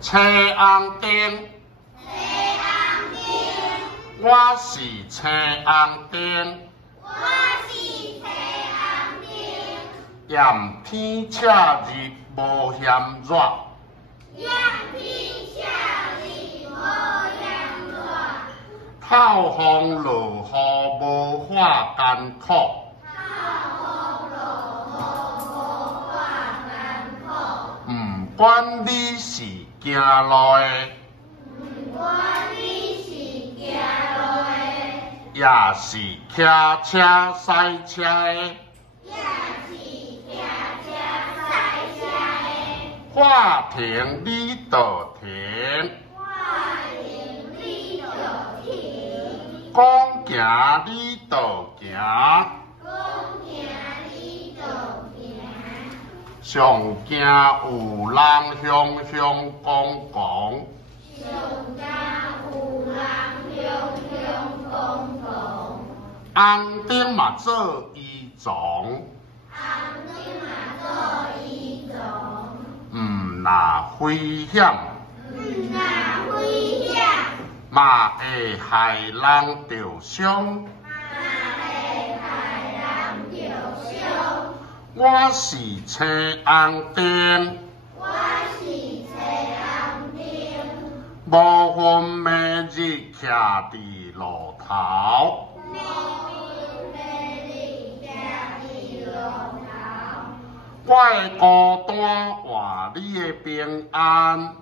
车红灯，我是车红灯。炎天赤日无嫌热，透风落雨无化艰苦。不管你是行路的，也是骑车赛车的。话停你就停，讲行你就行，上惊有人雄雄公公，红灯嘛做依从。若危险，嘛会害人着伤。我是车红灯，无分暝日徛伫路头。我的孤单换你的平安。